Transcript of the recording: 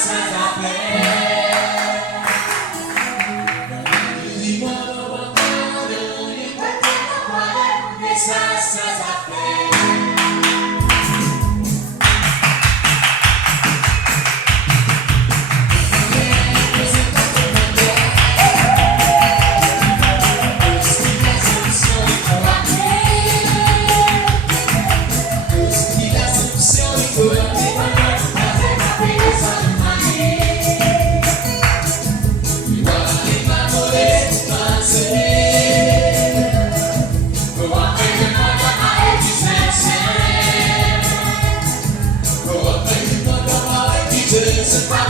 Santa Fe. Di modo lontano, in qualche quale Santa Fe. It's a